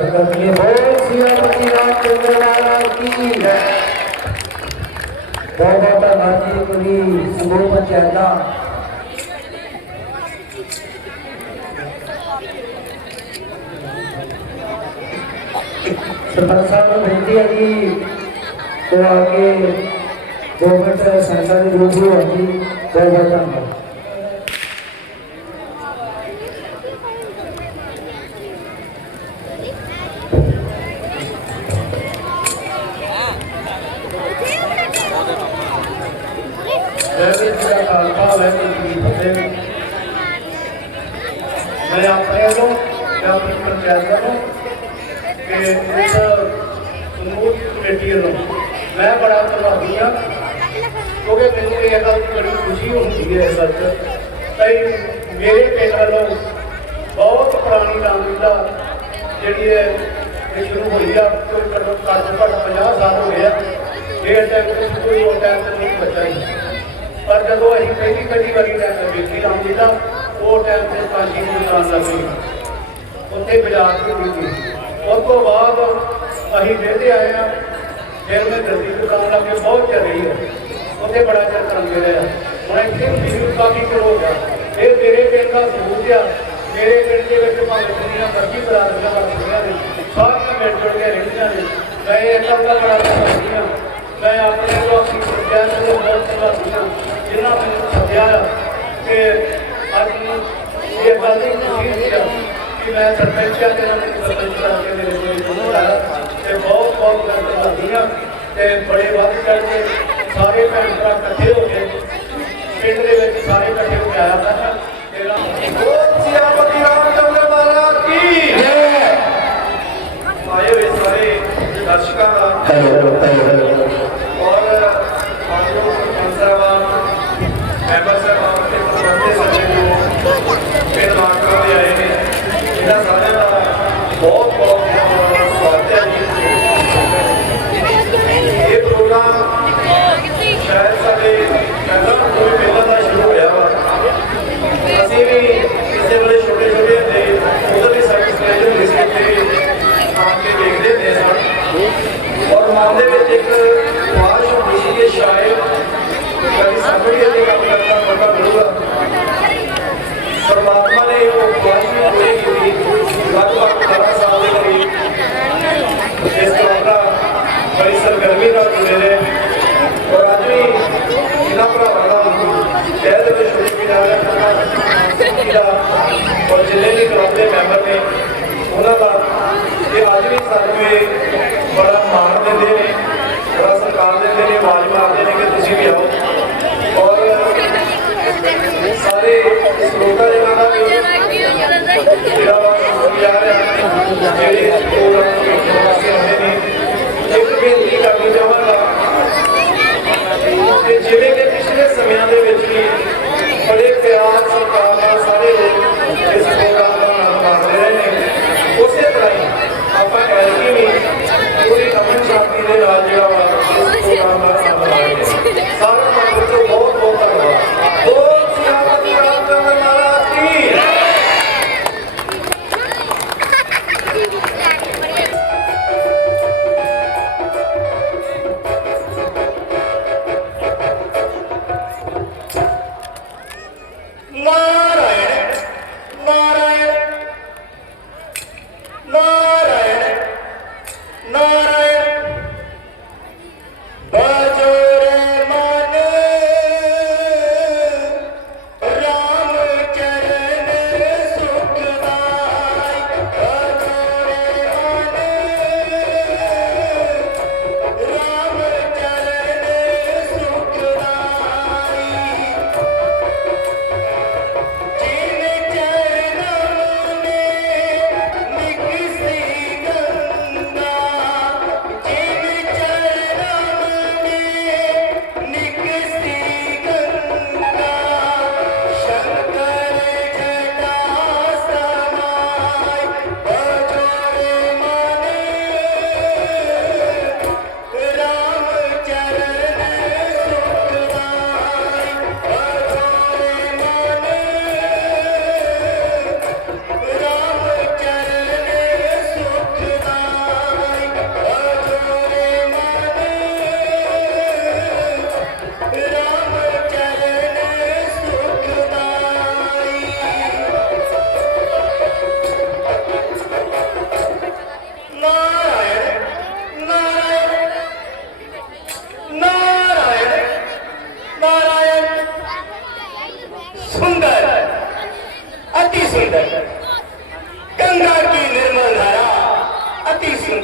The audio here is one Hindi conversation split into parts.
फिक्र नहीं है। बहुत सियापति रामचंद्र महाराज की है। बहुत बहुत धन्यवाद पूरी समूह पंचायत सरपंच साहब को बेनती है जी तो आगे 2 मिनट सरकारी जरूरी होगी। बहुत बहुत धन्यवाद। मैं अपने को अपनी पंचायत को समूह कमेटी को मैं बड़ा धन्यवादी हाँ क्योंकि मैंने ये गल बड़ी खुशी होती है इस गल कई मेरे पिंड वालों बहुत पुरानी रामलीला जी है शुरू हुई है कोई घट्टो घट्ट 50 साल हो गए ये टाइम कोई वो टाइम तो नहीं बचा ही पर जो अं पहली बारी टाइम देखी रामलीला वो टाइम से काशी दुकान लगी उत्थे बाजार भी हुई थी। उस तो बाद अं देते आए हैं फिर मैं जल्दी दुकान लगे बहुत चल रही है उत्थे बड़ा चर कराते रहे मैं इतने काफ़ी चर हो गया ये मेरे पिंड का सबूत आ। मेरे पिंड के भावें दुनिया मर्जी बरादरियां बरदियां ने सारियां मिल जुल के रहिंदियां ने मैं एक गल का बड़ा धन्यवादी हाँ। मैं अपने को अपनी पंचायत को बहुत धन्यवादी हाँ जिन्होंने मैंने सद्या कि अज ये गल की खुशी कि मैं सरपंच सरपंच करके मेरे को बुलाया बहुत बहुत धन्यवादी हाँ। बड़े वध चढ़ के सारे भैन भरा इकट्ठे हो गए पिंड के सारे इकट्ठे होकर आया था सियापति रामचंद्र महाराज की आए हुए सारे दर्शकों का और मैंबर साहब पिंड मानकरा में आए हैं इन्होंने सारे का बहुत बहुत स्वागत है जी। ये प्रोग्राम शायद साढ़े पहला का शुरू होया वा असीं भी किसी वेले छोटे छोटे होंदे उधरली साइड स्टेज होंदी सी ते आके देखते थे सन और मन दे विच एक ख्वाहिश होंदी सी कि शायद कभी सानू भी ये काम करने का मौका मिलूगा। परमात्मा ने वो ख्वाहिश भी पूरी की लगभग 18 साल के करीब इस प्रोग्राम बड़ी सरगर्मी का जुड़े रहे और अज भी इन्होंने भरावां कह देवे छोटे पिंडां और जिले भी क्लब के मैंबर ने उन्होंने ये अज भी सानू बड़ा मान देते हैं बड़ा सरकार देते हैं आवाज मारते हैं कि तुसीं भी आओ और सारे श्रोता जिन्हों का भी मेरा यार है एक बेनती करनी चाहांगा कि जिले के पिछले समय के बड़े प्यार सरकार सारे लोग इस प्रोग्राम का आनंद माणते रहे हैं उस तरह ही आप ऐसी भी पूरी अमन शांति के नाल जिहड़ा वा इस प्रोग्राम का आनंद माणेंगे। सारे मानव को बहुत बहुत धन्यवाद। बोल सियापति रामचंद्र महाराज की।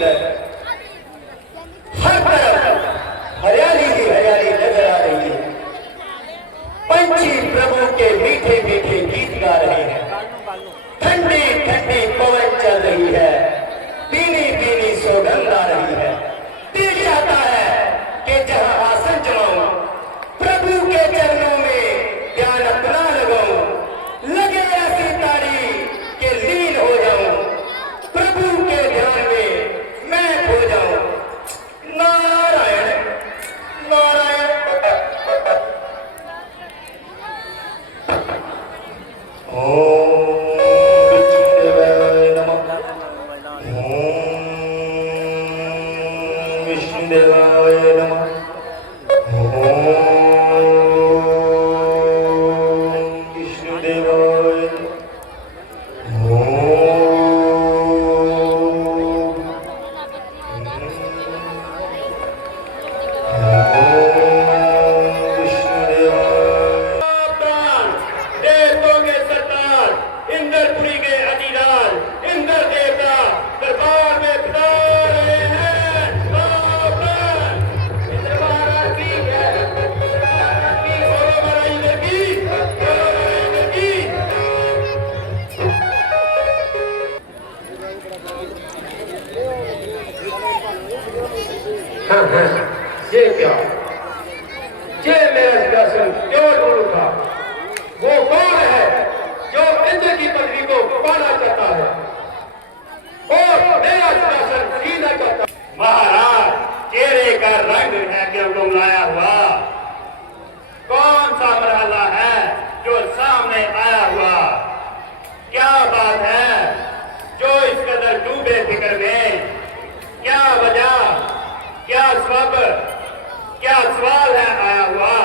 सुंदर, हर तरफ हरियाली ही हरियाली नजर आ रही है। पंछी प्रभु के मीठे मीठे गीत गा रहे हैं। ठंडी ठंडी पवन चल रही है, पीली पीली सौगंध आ रही है। दिल चाहता है कि जहां आसन जमाऊं, प्रभु के चरणों में ध्यान अपना लगाऊं, लगे ऐसी तारी के लीन हो जाऊं, प्रभु के ध्यान में मैं खो जाऊं। नारायण नारायण। ओम विष्णुदेवाय नमः। ओम विष्णुदेवाय नमः। ओम विष्णुदेवाय नमः। इंद्रपुरी के अधिराज इंद्र देवता दरबार में बिता रहे हैं। इंद्र महाराज की जय। बोलो हमारा इंद्र की, बोलो हमारा इंद्र की। हाँ हाँ, ये क्या, ये मेरा सिंहासन क्यों ढूंढ उठा? वो कौन है जो इंद्र की पदवी को पाना चाहता है और मेरा सिंहासन छीनना चाहता है? महाराज, चेहरे का रंग है क्यों गुमलाया हुआ? कौन सा मरहला है जो सामने आया हुआ? क्या बात है जो इस कदर डूबे फिक्र में? क्या वजह, क्या सबब, क्या सवाल है आया हुआ?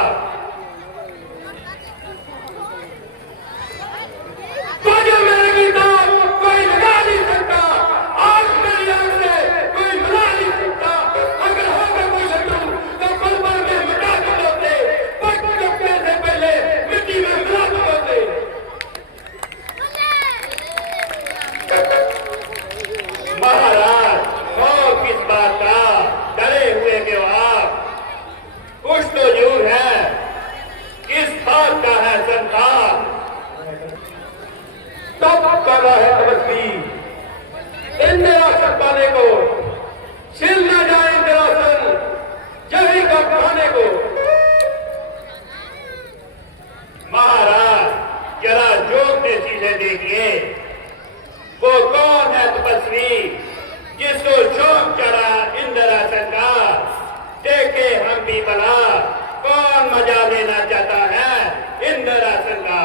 जो मेरे गीता कोई लगा नहीं सकता, आज मेरी आंख से कोई मिला नहीं सकता। अगर होगा कोई शत्रु तो पल पल में मिटा कर होते, पट चुपके से पहले मिट्टी में मिला कर होते। महाराज, हो किस बात का डरे हुए क्यों आप? कुछ तो जरूर है, किस बात का है संताप? तब कर रहा है तपस्वी इंद्रासन पाने को, छिल न जाए इंद्रासन जही का खाने को। महाराज, जरा जोक से चीजें देखिए। वो कौन है तपस्वी जिसको शौक चढ़ा इंद्रासन का? देखे हम भी भला कौन मजा लेना चाहता है इंद्रासन का?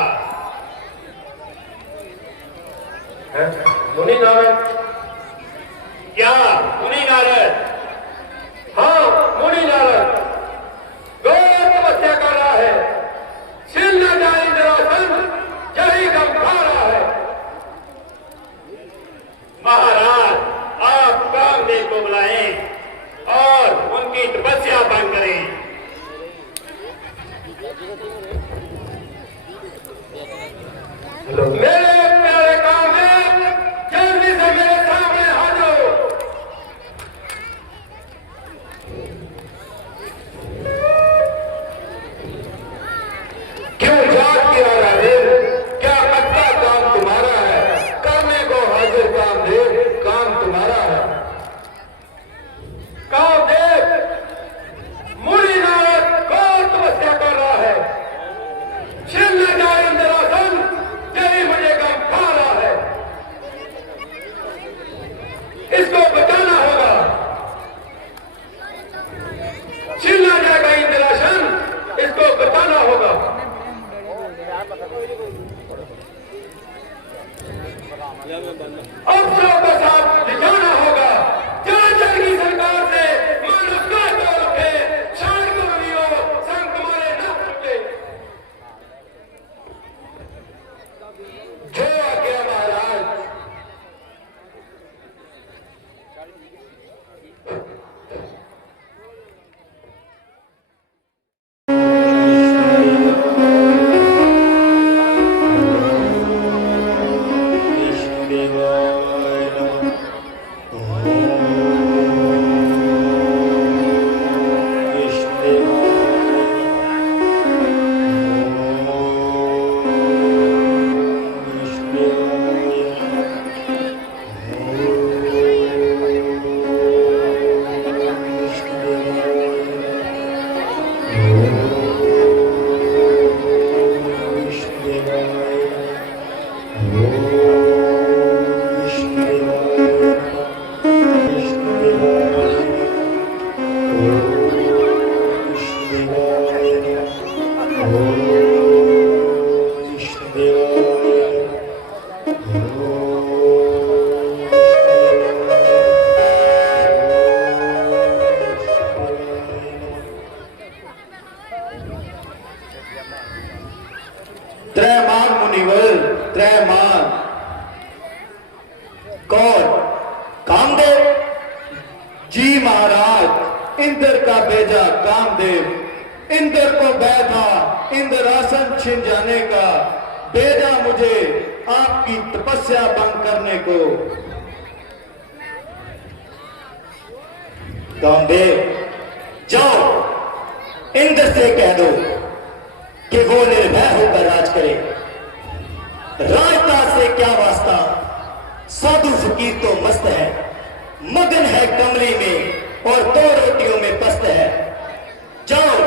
मुनि नारद। क्या मुनि नारद? हाँ, मुनि नारद गौर तपस्या कर रहा है, छिल न जाए इंद्रासन जही गम खा रहा है। महाराज, आप कामदेव को बुलाएं और उनकी तपस्या भंग करें। मेरे प्यारे कामदेव, जल्दी से मेरे सामने आ जाओ। क्यों जाग के आ रहा है? क्या अच्छा काम तुम्हारा है? करने को हाजिर कामदेव, काम तुम्हारा है। कामदेव, मुनि नारद कौन तपस्या कर रहा है? छिल न जाए इंद्रासन जही मुझे गम खा रहा है। इसको बचाना होगा। छिल न जाएगा इंद्रासन, इसको बचाना होगा। अफसरों को साथ दिखाना होगा। जल की सरकार से मानुष्का को रखे, शान को लियो, संग तुम्हारे न छूटे। जो आज्ञा महाराज। विष्णुदेवाय त्रैमान मुनिवर त्रैमान कौन? कामदेव जी महाराज। इंद्र का भेजा कामदेव। इंद्र को बैठा इंद्रासन छिन जाने का, भेजा मुझे आपकी तपस्या भंग करने को। कामदेव जाओ इंद्र से कह दो कि वो निर्भय होकर राज करे। राजता से क्या वास्ता, साधु फकीर तो मस्त है, मगन है कमली में और 2 रोटियों में पस्त है। जाओ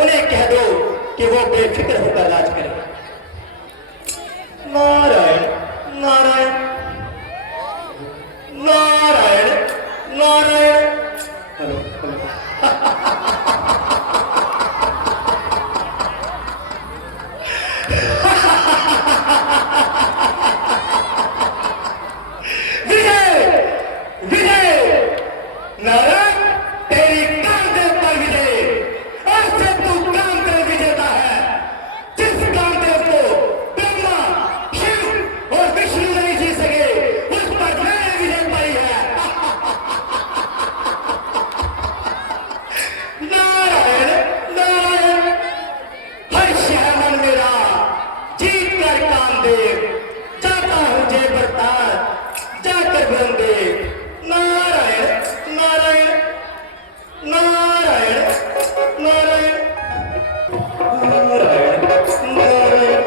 उन्हें कह दो कि वो बेफिक्र होकर राज करे। नारायण नारायण नारायण नारायण। हेलो विजय विजय नारायण, तेरी कामदेव पर विजय। आज से तू कामदेव विजेता है। जिस कामदेव को ब्रह्मा शिव और विष्णु नहीं जी सके, उस पर मैंने विजय पाई है। नारायण नारायण। हर्ष है मन मेरा जीत कर कामदेव, जाता हूं जय प्रताप जाकर ब्रह्मदेव। नारायण नारायण नारायण नारायण नारायण नारायण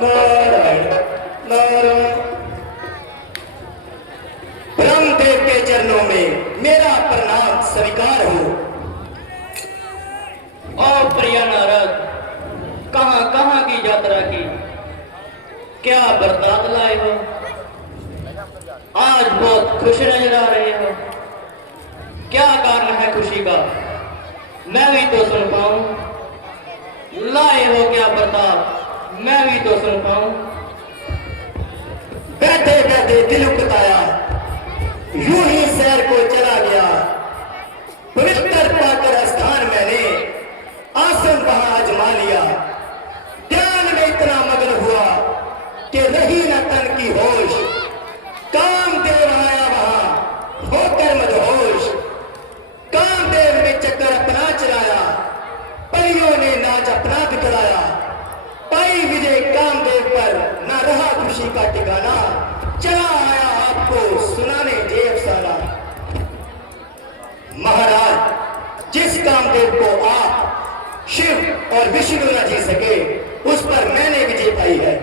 नारायण नारायण। ब्रह्मदेव के चरणों में मेरा प्रणाम स्वीकार हो। और प्रिय नारद, कहां कहां की यात्रा की, क्या बरसात लाए हो? आज बहुत खुश नजर आ रहे हो, क्या कारण है खुशी का? मैं भी तो सुन पाऊं। लाए हो क्या प्रताप, मैं भी तो सुन पाऊं। बैठे बैठे दिल उकताया, यूं ही शहर को चला गया। पवित्र पाकर स्थान मैंने आसन वहां आजमा लिया। ध्यान में इतना मग्न हुआ कि रही न तन की होश। कामदेव आया वहां होकर मदहोश। कामदेव ने चक्कर अपना चलाया, परियों ने नाच अपना दिखलाया। पाई विजय कामदेव पर न रहा खुशी का ठिकाना। चला आया आपको सुनाने ये अफसाना। महाराज, जिस कामदेव को आप शिव और विष्णु न जी सके, उस पर मैंने विजय पाई है।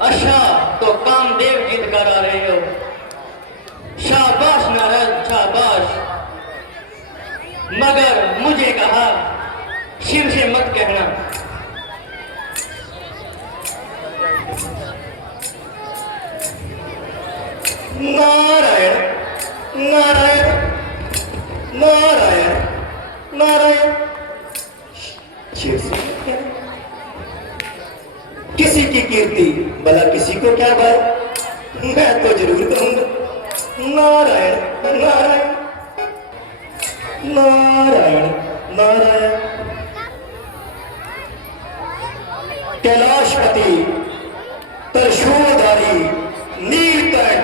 अच्छा, तो कामदेव जीत कर आ रहे हो। शाबाश नारद शाबाश। मगर मुझे कहा शिव से मत कहना। नारायण नारायण नारायण नारायण। शिव से मत कहना। किसी की कीर्ति भला किसी को क्या भाई, मैं तो जरूर कहूंगा। नारायण नारायण नारायण नारायण। कैलाशपति त्रिशूलधारी नीलकंठ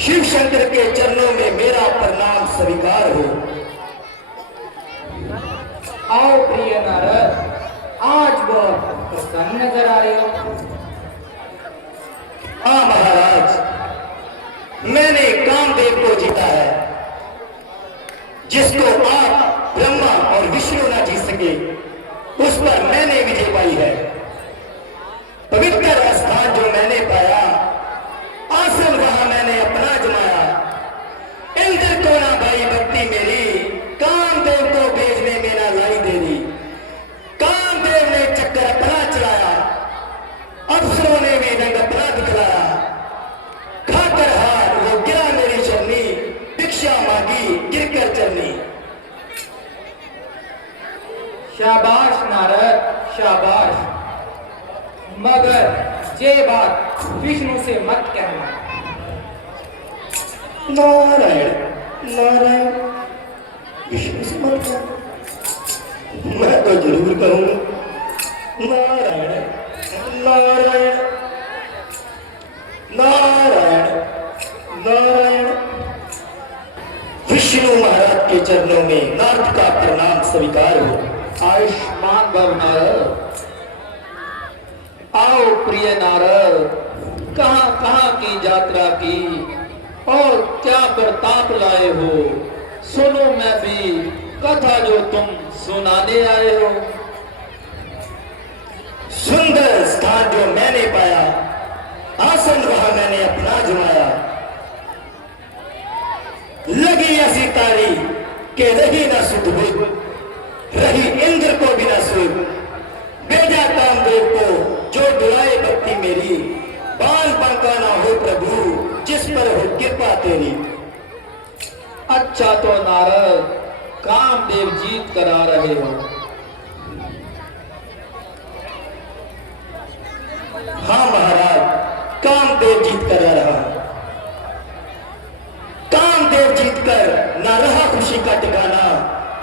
शिव शंकर के चरणों में मेरा प्रणाम स्वीकार हो। आओ प्रिय नारद, आज बहुत प्रसन्न नजर आ रहे हो। हाँ महाराज, मैंने कामदेव को जीता है, जिसको आप ब्रह्मा और विष्णु न जीत सके, उस पर मैंने विजय पाई है। पवित्र स्थान जो मैंने पाया, आसन वहां मैंने अपना जमाया। इंद्र को ना भाई भक्ति मेरी, कामदेव को भेजने में ना लाई देरी। कामदेव ने चक्कर अपना चलाया, अफसरों ने भी रंग अपना दिखलाया। खाकर हार वो गिरा मेरी चरनी, भिक्षा मांगी गिरकर चरनी। शाबाश नारद शाबाश। मगर ये बात विष्णु से मत कहना। नारायण नारायण। विष्णु से मत कहना, मैं तो जरूर कहूंगा। नारायण नारायण नारायण नारायण। विष्णु महाराज के चरणों में नाथ का प्रणाम स्वीकार हो। आयुष्मान भव नारद। आओ प्रिय नारद, कहां कहां की यात्रा की और क्या प्रताप लाए हो। सुनो मैं भी कथा जो तुम सुनाने आए हो। सुंदर स्थान जो मैंने पाया, आसन वहां मैंने अपना जमाया। लगी ऐसी तारी के रही न सुध, रही इंद्र को भी न सुध। भेजा कामदेव को जो डुलाए भक्ति मेरी, बाल बांका ना हो प्रभु जिस पर हो कृपा तेरी। अच्छा तो नारद कामदेव जीत करा रहे हो। हाँ महाराज, कामदेव जीत कर रहा। कामदेव जीत कर ना रहा खुशी का ठिकाना,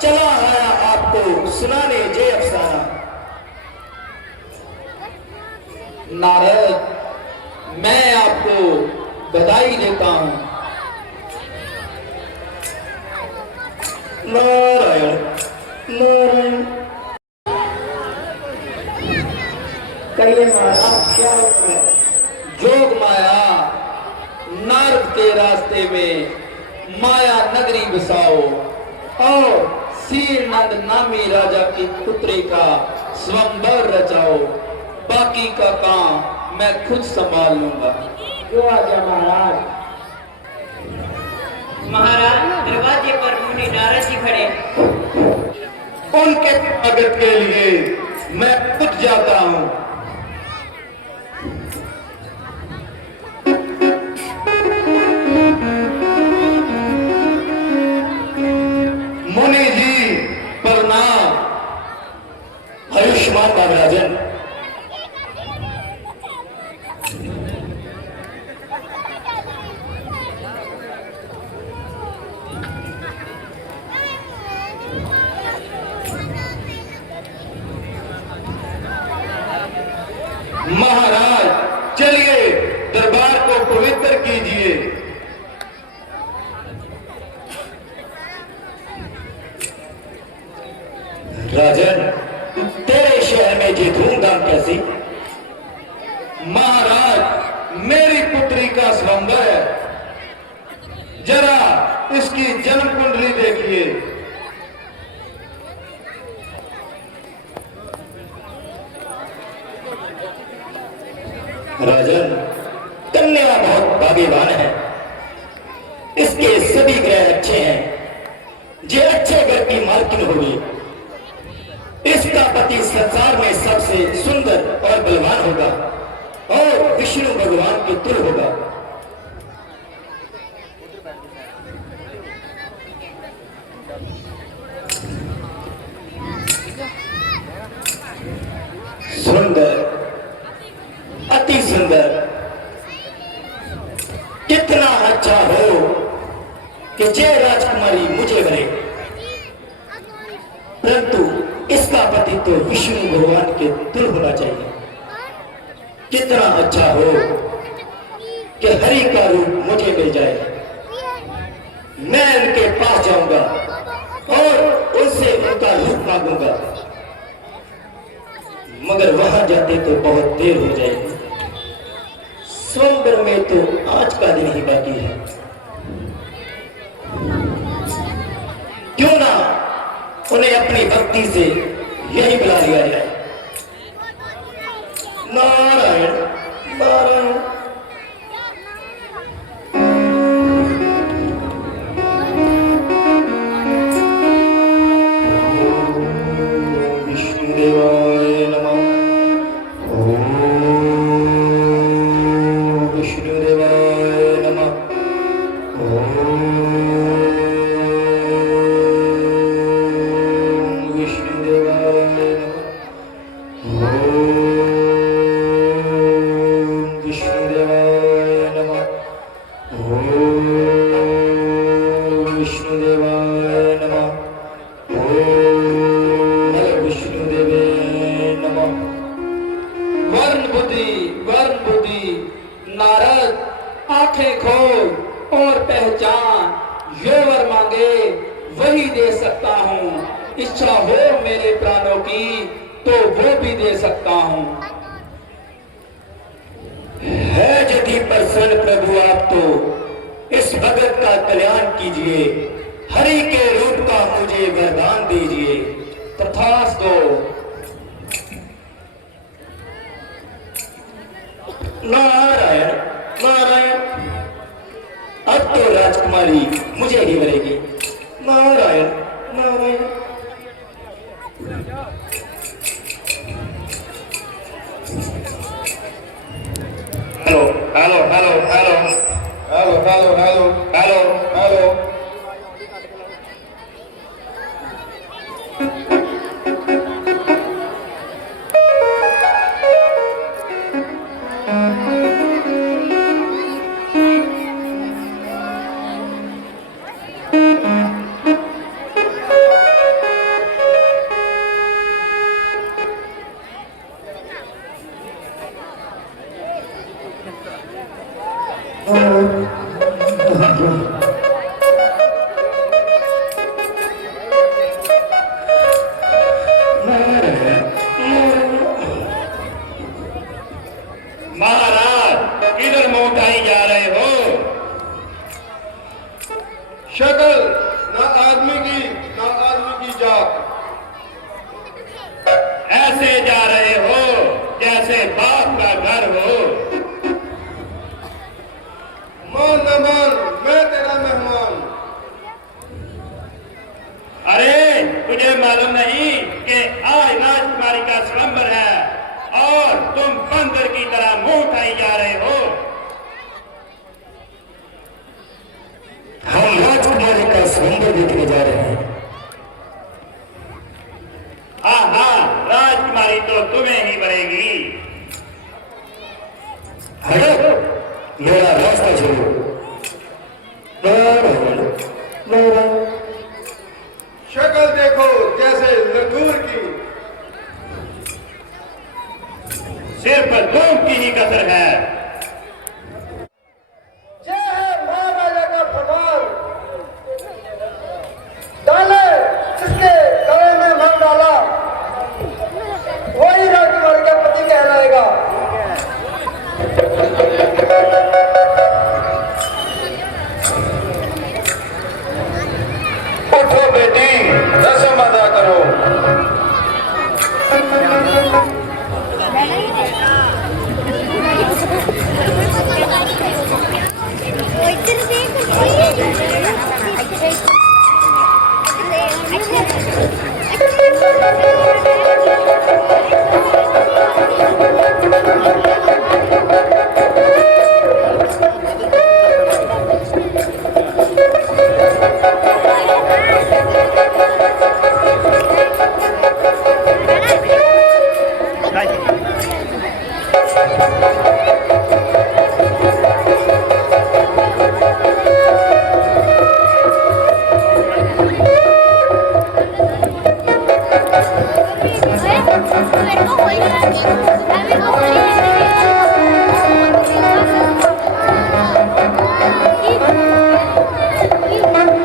चला आया आपको सुनाने जय अफसाना। नारद मैं आपको बधाई देता हूं। नारायण नारायण। कहिए महाराज क्या हुक्म है? जोग माया नारद के रास्ते में माया नगरी बसाओ और सीरनंद नामी राजा की पुत्री का स्वयंवर रचाओ। बाकी का काम मैं खुद संभाल लूंगा। जो आज्ञा महाराज। महाराज दरवाजे पर मुनि नारद जी खड़े। उनके स्वागत के लिए मैं खुद जाता हूं। मुनि जी प्रणाम। आयुष्मान भव राजन। महाराज चलिए दरबार को पवित्र कीजिए। राजन तेरे शहर में ये धूमधाम कैसी? महाराज मेरी पुत्री का स्वयंवर है, जरा इसकी जन्म कुंडली देखिए। राजन कन्या बहुत भाग्यवान है, इसके सभी ग्रह अच्छे हैं। जे अच्छे घर की मालकिन होगी। इसका पति संसार में सबसे सुंदर और बलवान होगा और विष्णु भगवान के तुल्य होगा। सुंदर, अति सुंदर, कितना अच्छा हो कि जय राजकुमारी मुझे भरे, परंतु इसका पति तो विष्णु भगवान के तुल्य होना चाहिए। कितना अच्छा हो कि हरि का रूप मुझे मिल जाए, मैं उनके पास जाऊंगा और उनसे उनका रूप मांगूंगा। मगर वहां जाते तो बहुत देर हो जाएगी। स्वयंवर में तो आज का दिन ही बाकी है। क्यों ना उन्हें अपनी भक्ति से यही बुला लिया जाए। नारायण नारायण। विष्णुदेवाय नमः। ओम विष्णुदेवाय नमः। ओम विष्णुदेवाय नमः। बुद्धि वर्ण बुद्धि, नारद आंखें खोल और पहचान, जो वर मांगे वही दे सकता हूँ, इच्छा हो मेरे प्राणों की तो वो भी दे सकता हूँ। है यदि प्रसन्न प्रभु आप तो इस भगत का कल्याण कीजिए, हरि के रूप का मुझे वरदान दीजिए। तथास्तु। नारायण नारायण, अब तो राजकुमारी मुझे ही मिलेगी। Narayan Narayan. Hello hello hello hello hello hello hello hello hello. महाराज किधर मोटाई जा रहे हो? शक्ल ना आदमी की जात। ऐसे जा रहे हो जैसे बाप का घर हो। मान न मान, मैं तेरा मेहमान। अरे तुझे मालूम नहीं कि आज राजकुमारी का स्वयंवर है और तुम बंदर की तरह मुंह उठाई जा रहे हो। हम राजकुमारी का स्वयंवर देखने जा रहे हैं। हाँ हाँ, राजकुमारी तो तुम्हें ही बनेगी। हटो, मेरा रास्ता छोड़ो। शक्ल देखो जैसे लंगूर की। सिर्फ धूम की ही कसर है। जय है महाराजा का फरमान। डाले जिसके गले में मन डाला, वही राजकुमारी का पति कहलाएगा। उठो बेटी, रस्म अदा करो।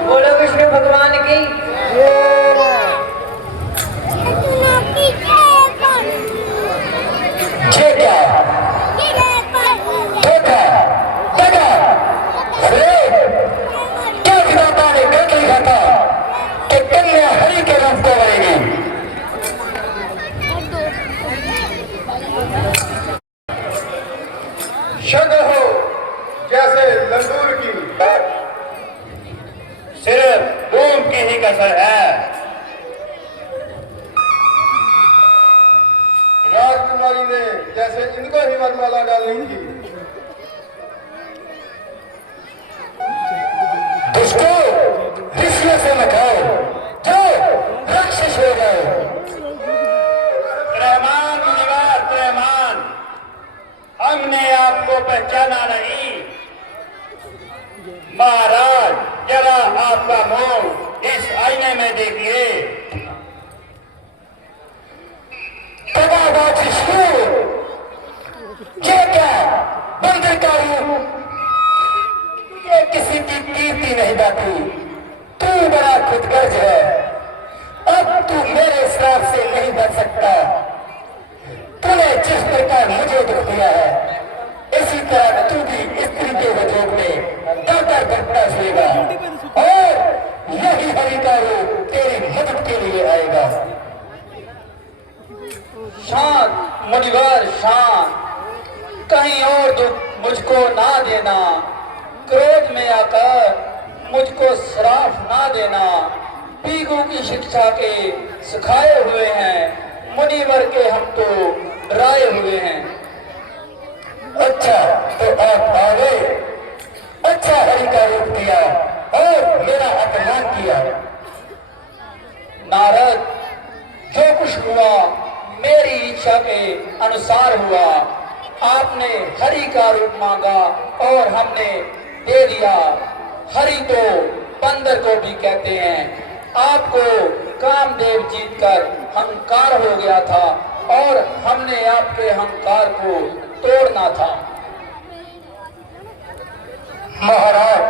बोलो विष्णु भगवान की। शक्ल हो जैसे लंगूर की। सिर्फ धूम की ही कसर है। राजकुमारी ने जैसे इनको ही वरमाला डालनी की। दुष्टों, ऋषियों से मत आओ, जो राक्षस हो गए। त्रयमान मुनिवर, त्रयमान, हमने आपको पहचाना नहीं। महाराज, जरा आपका मुंह इस आईने में देखिए। ये क्या बंदर का रूप, तुझे किसी की कीर्ति नहीं गाती, तू बड़ा खुदगर्ज है। अब तू मेरे श्राप से नहीं बच सकता। तूने जिस प्रकार मुझे दुख दिया है, इसी तरह तू भी स्त्री के वजोग में दाकर घटना सोएगा और यही हरि का रूप तेरी मदद के लिए आएगा। शांत मुनिवर शांत, कहीं और दुख मुझको ना देना, क्रोध में आकर मुझको श्राप ना देना। पीगू की शिक्षा के सिखाए हुए हैं, मुनिवर के हम तो डराए हुए हैं। अच्छा तो आप आ गए। अच्छा हरि का रूप दिया और मेरा अपमान किया। नारद, जो कुछ हुआ मेरी इच्छा के अनुसार हुआ। आपने हरि का रूप मांगा और हमने दे दिया। हरि तो बंदर को भी कहते हैं। आपको कामदेव जीतकर अहंकार हो गया था और हमने आपके अहंकार को तोड़ना था। महाराज,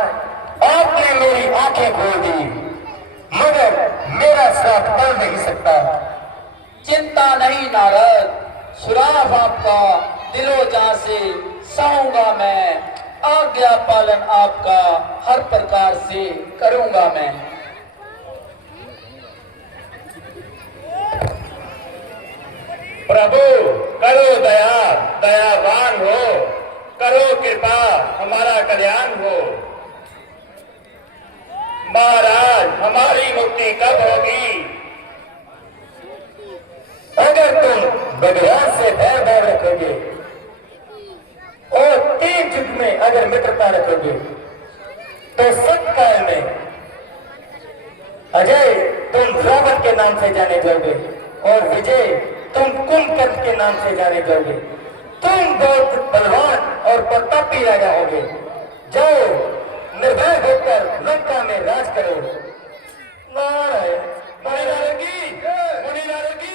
आपने मेरी आंखें खोल दी, मगर मेरा श्राप टल नहीं सकता। चिंता नहीं नारद, श्राप आपका दिलो जान से सहूंगा मैं। आज्ञा पालन आपका हर प्रकार से करूंगा मैं। प्रभु करो दया, दयावान हो, करो कृपा, हमारा कल्याण हो। महाराज, हमारी मुक्ति कब होगी? अगर तुम भगवान से भय भाव रखोगे और 3 युग में अगर मित्रता रखोगे तो सत्काल में अजय तुम रावण के नाम से जाने जाओगे और विजय तुम कुंभकर्ण के नाम से जाने जाओगे। तुम बहुत बलवान और प्रतापी राजा होगे। जाओ निर्भय होकर लंका में राज करो। नारायण नारायण की मुनि नारायण की।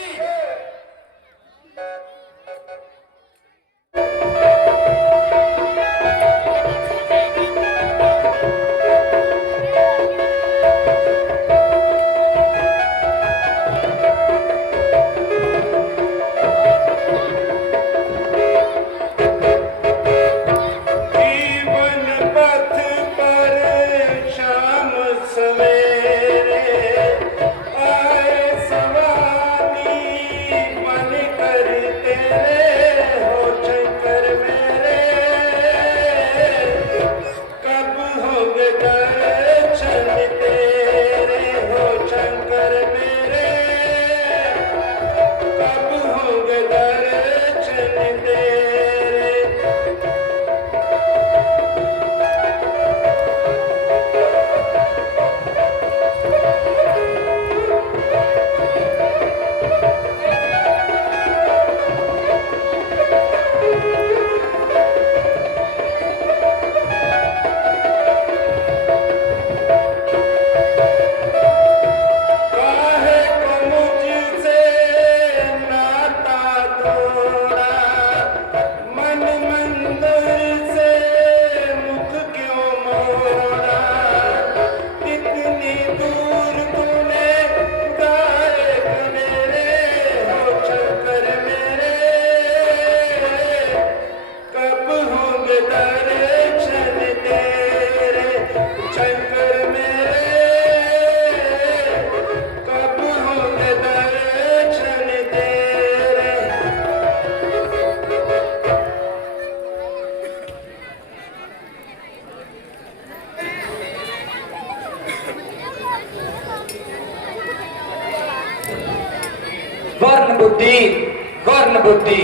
वर्ण बुद्धि।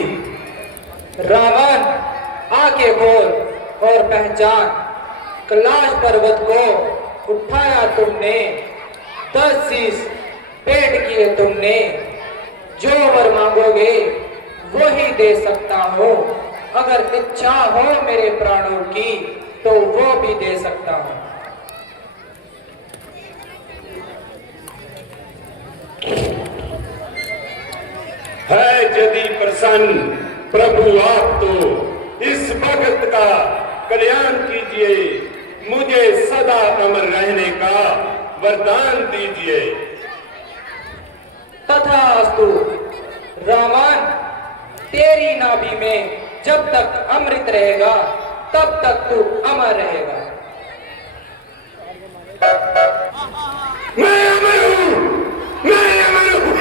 रावण आके बोल और पहचान, कैलाश पर्वत को उठाया तुमने, 10 शीश पेट किए तुमने। जो वर मांगोगे वही दे सकता हो, अगर इच्छा हो मेरे प्राणों की तो वो भी दे सकता हूं। है यदि प्रसन्न प्रभु आप तो इस भगत का कल्याण कीजिए, मुझे सदा अमर रहने का वरदान दीजिए। तथास्तु। रामन, तेरी नाभि में जब तक अमृत रहेगा तब तक तू अमर रहेगा। मैं अमर हूं, मैं अमर हूं।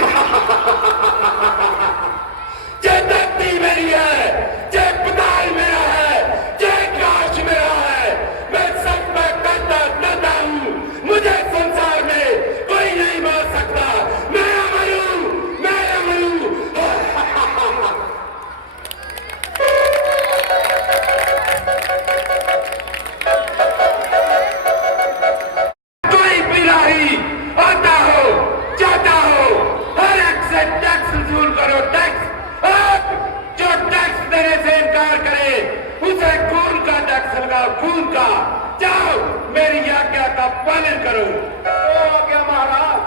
जय धरती मेरी है, जय पताल मेरा है, जय काश मेरा है। मैं सब में करता हूं, मुझे संसार में कोई नहीं मार सकता। मैं अमर हूं, मैं अमर हूं। कोई बिलाही आता हो, जाता हो, हर एक से टैक्स वसूल करो, टैक्स। जो टैक्स देने से इनकार करे उसे खून का टैक्स लगाओ, खून का। जाओ, मेरी आज्ञा का पालन करो। ओ आज्ञा महाराज।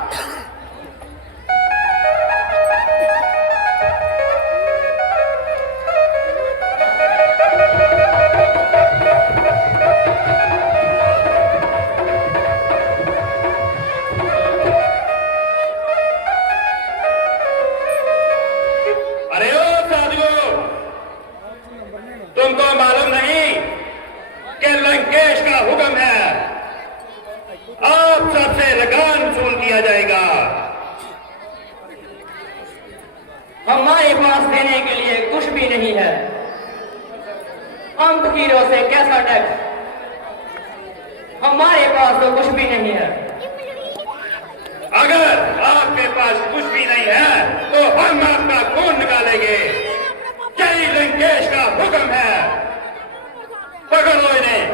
अरे ओ साधुओं, तुमको मालूम नहीं कि लंकेश का हुक्म है, आप सबसे लगान वसूल किया जाएगा। हमारे पास देने के लिए कुछ भी नहीं है। हम फकीरों से कैसा टैक्स? हमारे पास तो कुछ भी नहीं है। अगर आपके पास कुछ भी नहीं है तो हम आपका खून निकालेंगे। यही लंकेश का हुक्म है। पकड़ो इन्हें।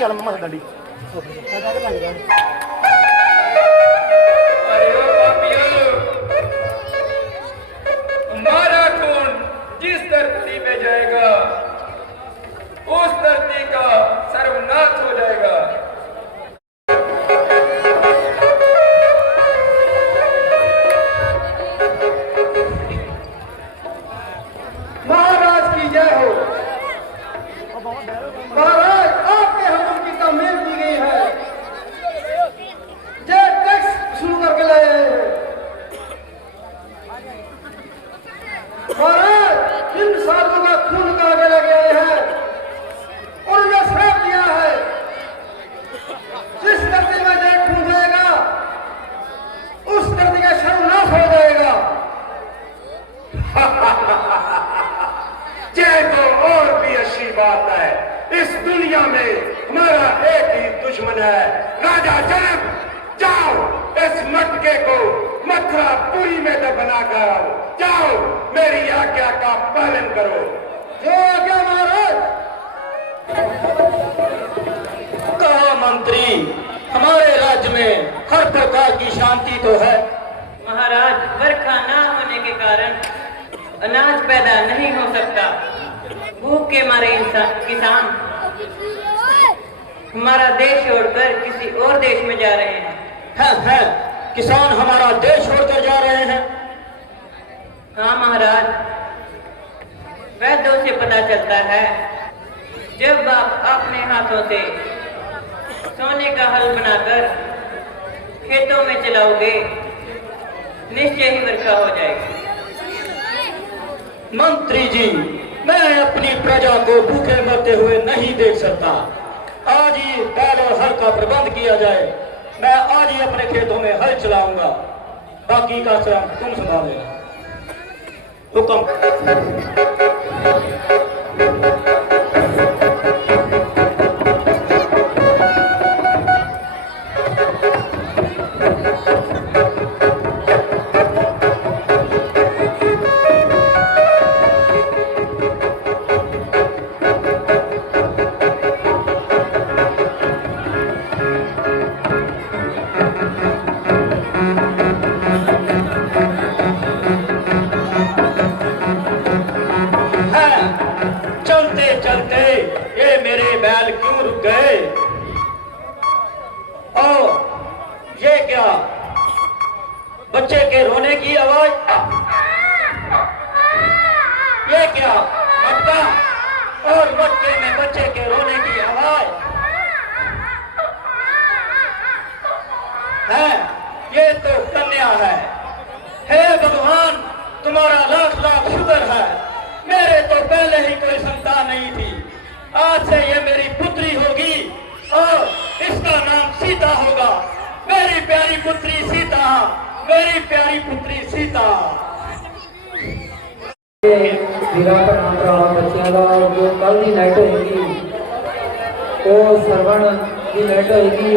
चल मम्मा गाड़ी अरे ओ पापियों, हमारा खून जिस धरती पे जाएगा उस धरती का सर्वनाश हो जाएगा। महाराज की जय हो। महाराज, आपके हुक्म की तामील की गई है। जय टैक्स शुरू करके लाए हैं। महाराज, इन साधुओं का खून का आगे लगे हैं। उन्होंने श्राप दिया है, जिस धरती में जय खून जाएगा उस धरती का सर्वनाश हो जाएगा। जय तो और भी अच्छी बात है। इस दुनिया में हमारा एक ही दुश्मन है, राजा जनक। जाओ, इस मटके को मथुरापुरी में दफना कर आओ। जाओ, मेरी आज्ञा का पालन करो। जो आज्ञा महाराज। कहा मंत्री, हमारे राज्य में हर प्रकार की शांति तो है। महाराज, बरखा ना होने के कारण अनाज पैदा नहीं हो सकता। भूख के मारे किसान हमारा देश छोड़कर किसी और देश में जा रहे हैं। है, किसान हमारा देश छोड़कर जा रहे हैं। हाँ महाराज, वैद्यों से पता चलता है जब आप अपने हाथों से सोने का हल बनाकर खेतों में चलाओगे निश्चय ही वर्षा हो जाएगी। मंत्री जी, मैं अपनी प्रजा को भूखे मरते हुए नहीं देख सकता। आज ही बैल और हल का प्रबंध किया जाए। मैं आज ही अपने खेतों में हल चलाऊंगा, बाकी का श्रम तुम संभालेगा। हुक्म। चलते चलते ये मेरे बैल क्यों रुक गए? और ये क्या, बच्चे के रोने की आवाज? ये क्या, मटका और मटके में बच्चे के रोने की आवाज है? ये तो कन्या है। हे भगवान, तुम्हारा लाख लाख शुक्र है, मेरे तो पहले ही कोई संतान नहीं थी। आज से ये मेरी पुत्री होगी और इसका नाम सीता होगा। मेरी प्यारी पुत्री सीता, मेरी प्यारी पुत्री सीता। विराह भरा बच्चों का जो कल की नाइट होगी वो सरवण की नाइट होगी।